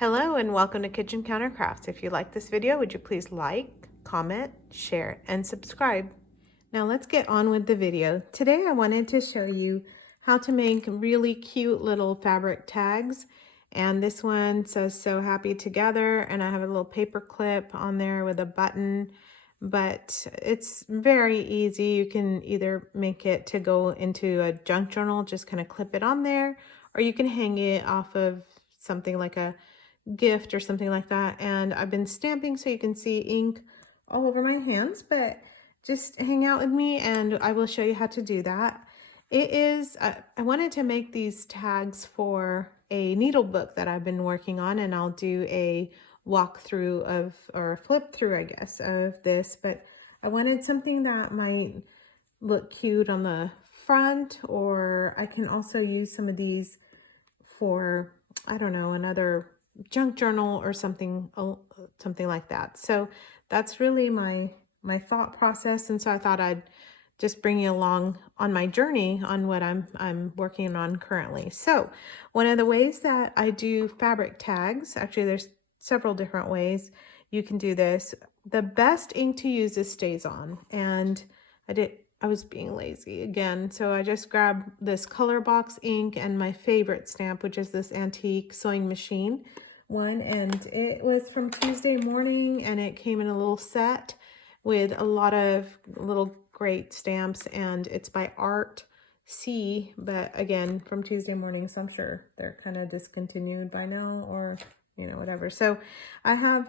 Hello and welcome to Kitchen Counter Crafts. If you like this video, would you please like, comment, share, and subscribe. Now let's get on with the video. Today I wanted to show you how to make really cute little fabric tags. And this one says "So Happy Together," and I have a little paper clip on there with a button, but it's very easy. You can either make it to go into a junk journal, just kind of clip it on there, or you can hang it off of something like a gift or something like that. And I've been stamping so you can see ink all over my hands, but just hang out with me and I will show you how to do that. I wanted to make these tags for a needle book that I've been working on, and I'll do a walkthrough of, or a flip through, I guess, of this, but I wanted something that might look cute on the front, or I can also use some of these for, I don't know, another junk journal or something like that. So that's really my thought process, and so I thought I'd just bring you along on my journey on what I'm working on currently. So one of the ways that I do fabric tags, actually there's several different ways you can do this. The best ink to use is StazOn, and I was being lazy again, so I just grabbed this color box ink and my favorite stamp, which is this antique sewing machine one, and it was from Tuesday Morning, and it came in a little set with a lot of little great stamps, and it's by Art C, but again from Tuesday Morning, so I'm sure they're kind of discontinued by now, or you know, whatever. So I have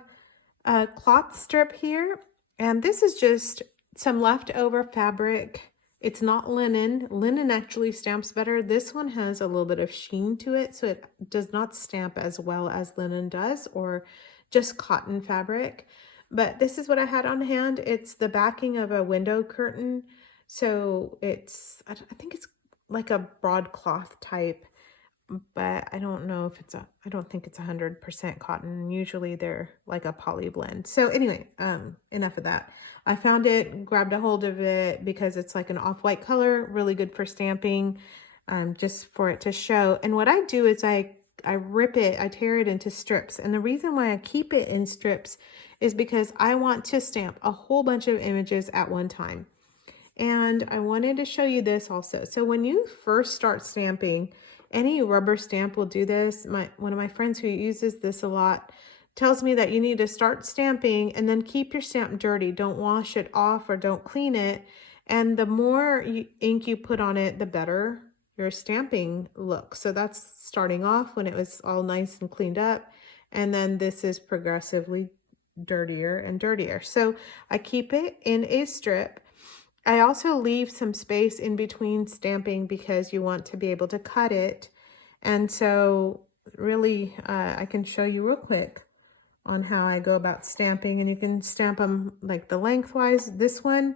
a cloth strip here, and this is just some leftover fabric. It's not linen. Linen actually stamps better. This one has a little bit of sheen to it, so it does not stamp as well as linen does, or just cotton fabric. But this is what I had on hand. It's the backing of a window curtain. So it's, I think it's like a broadcloth type, but I don't know if it's I don't think it's 100% cotton. Usually they're like a poly blend. So anyway, enough of that. I found it, grabbed a hold of it because it's like an off-white color, really good for stamping, just for it to show. And what I do is I rip it, I tear it into strips. And the reason why I keep it in strips is because I want to stamp a whole bunch of images at one time. And I wanted to show you this also. So when you first start stamping, any rubber stamp will do this. One of my friends who uses this a lot tells me that you need to start stamping and then keep your stamp dirty. Don't wash it off or don't clean it. And the more ink you put on it, the better your stamping looks. So that's starting off when it was all nice and cleaned up. And then this is progressively dirtier and dirtier. So I keep it in a strip. I also leave some space in between stamping because you want to be able to cut it. And so really, I can show you real quick on how I go about stamping, and you can stamp them like the lengthwise. This one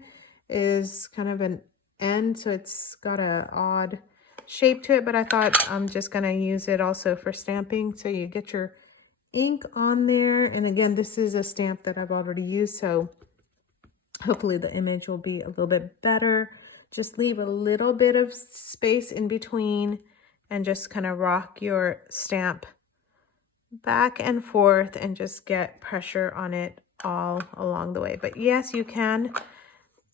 is kind of an end, so it's got a odd shape to it, but I thought I'm just gonna use it also for stamping. So you get your ink on there, and again, this is a stamp that I've already used, so hopefully the image will be a little bit better. Just leave a little bit of space in between and just kind of rock your stamp back and forth and just get pressure on it all along the way. But yes, you can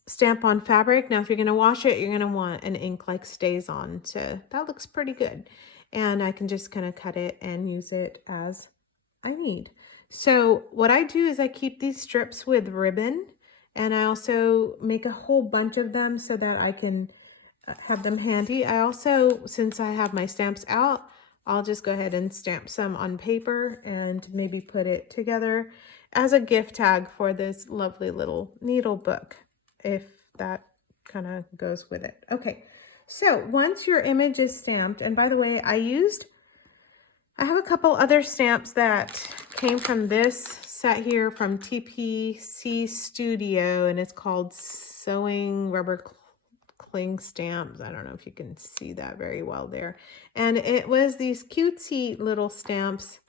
stamp on fabric. Now, if you're going to wash it, you're going to want an ink like StazOn. So that looks pretty good. And I can just kind of cut it and use it as I need. So what I do is I keep these strips with ribbon, and I also make a whole bunch of them so that I can have them handy. I also, since I have my stamps out, I'll just go ahead and stamp some on paper and maybe put it together as a gift tag for this lovely little needle book, if that kind of goes with it. Okay, so once your image is stamped, and by the way, I have a couple other stamps that came from this set here from TPC Studio, and it's called Sewing Rubber Cling Stamps. I don't know if you can see that very well there. And it was these cutesy little stamps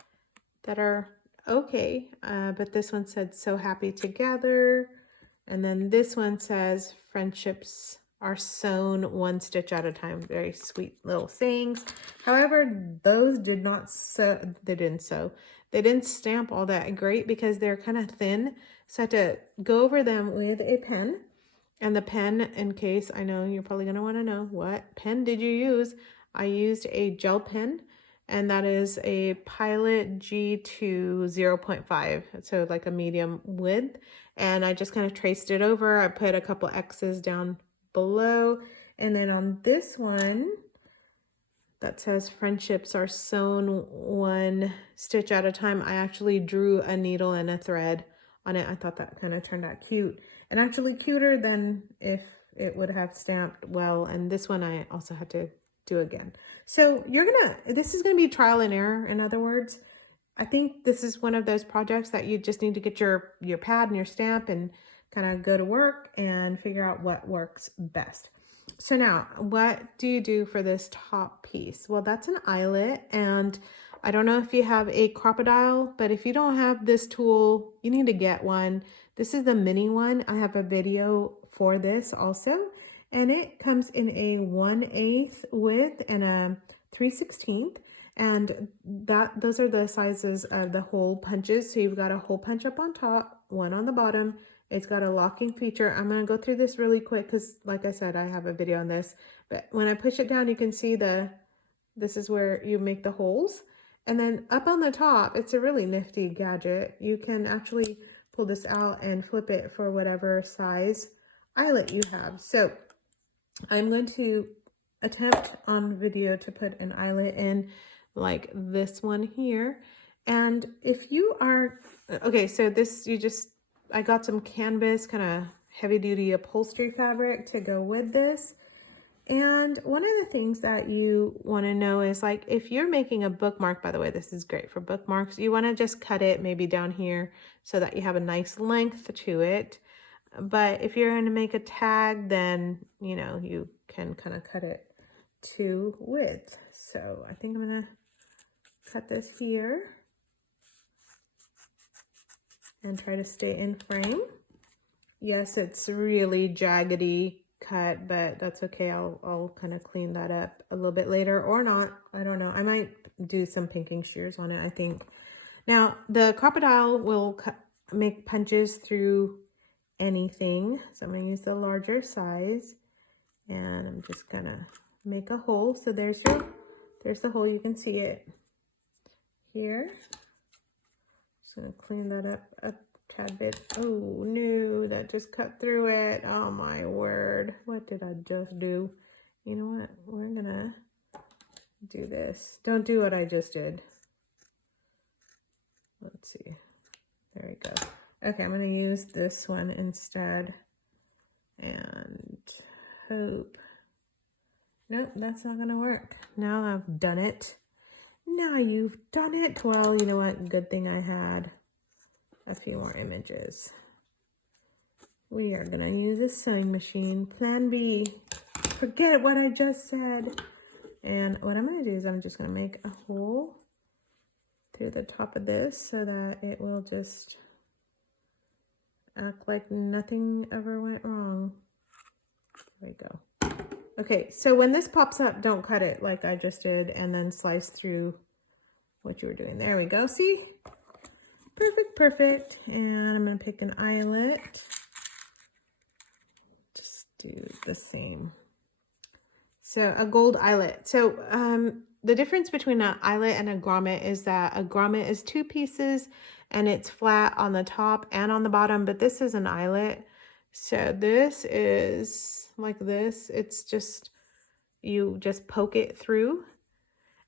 that are okay, but this one said "So Happy Together," and then this one says "Friendships are sewn one stitch at a time. Very sweet little sayings. However, those did not sew, they didn't stamp all that great because they're kind of thin. So I had to go over them with a pen. And the pen, in case, I know you're probably going to want to know, what pen did you use? I used a gel pen, and that is a Pilot G2 0.5, so like a medium width. And I just kind of traced it over. I put a couple X's down below. And then on this one that says friendships are sewn one stitch at a time, I actually drew a needle and a thread on it. I thought that kind of turned out cute, and actually cuter than if it would have stamped well. And this one I also had to do again. So this is gonna be trial and error. In other words, I think this is one of those projects that you just need to get your pad and your stamp and kind of go to work and figure out what works best. So now, what do you do for this top piece? Well, that's an eyelet, and I don't know if you have a crop-a-dile, but if you don't have this tool, you need to get one. This is the mini one. I have a video for this also, and it comes in a 1/8 width and a 3/16, and those are the sizes of the hole punches. So you've got a hole punch up on top, one on the bottom. It's got a locking feature. I'm going to go through this really quick because, like I said, I have a video on this. But when I push it down, you can see this is where you make the holes. And then up on the top, it's a really nifty gadget. You can actually pull this out and flip it for whatever size eyelet you have. So I'm going to attempt on video to put an eyelet in like this one here. And if you are, okay, so this, I got some canvas, kind of heavy duty upholstery fabric to go with this. And one of the things that you want to know is, like, if you're making a bookmark, by the way, this is great for bookmarks, you want to just cut it maybe down here so that you have a nice length to it. But if you're going to make a tag, then, you know, you can kind of cut it to width. So I think I'm going to cut this here and try to stay in frame. Yes, it's really jaggedy cut, but that's okay. I'll kind of clean that up a little bit later, or not. I don't know. I might do some pinking shears on it, I think. Now, the crop-a-dile will make punches through anything. So I'm going to use the larger size, and I'm just going to make a hole. So there's the hole. You can see it here. Just going to clean that up a tad bit. Oh no, that just cut through it. Oh my word. What did I just do? You know what? We're going to do this. Don't do what I just did. Let's see. There we go. Okay, I'm going to use this one instead and hope. Nope, that's not going to work. Now I've done it. Now you've done it. Well, you know what? Good thing I had a few more images. We are going to use a sewing machine. Plan B. Forget what I just said. And what I'm going to do is I'm just going to make a hole through the top of this so that it will just act like nothing ever went wrong. There we go. Okay, so when this pops up, don't cut it like I just did and then slice through what you were doing. There we go. See? Perfect, perfect. And I'm going to pick an eyelet. Just do the same. So a gold eyelet. So the difference between an eyelet and a grommet is that a grommet is two pieces and it's flat on the top and on the bottom, but this is an eyelet. So this is like this. It's just, you just poke it through.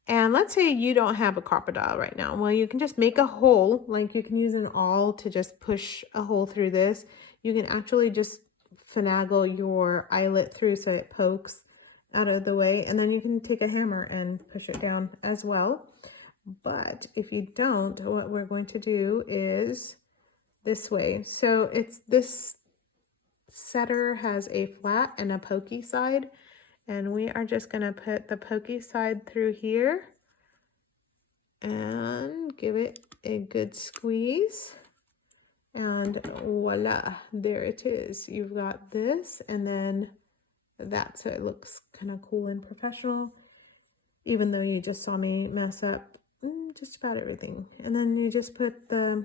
And let's say you don't have a crop-a-dile right now. Well, you can just make a hole. Like you can use an awl to just push a hole through this. You can actually just finagle your eyelet through so it pokes out of the way. And then you can take a hammer and push it down as well. But if you don't, what we're going to do is this way. So it's this setter has a flat and a pokey side. And we are just going to put the pokey side through here and give it a good squeeze. And voila, there it is. You've got this, and then that so it looks kind of cool and professional, even though you just saw me mess up just about everything. And then you just put the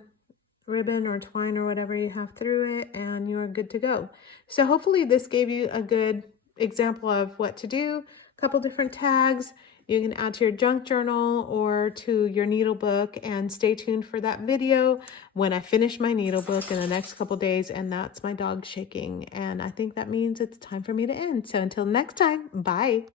ribbon or twine or whatever you have through it, and you're good to go. So hopefully this gave you a good example of what to do. A couple different tags you can add to your junk journal or to your needle book, and stay tuned for that video when I finish my needle book in the next couple days. And that's my dog shaking, and I think that means it's time for me to end. So until next time, bye.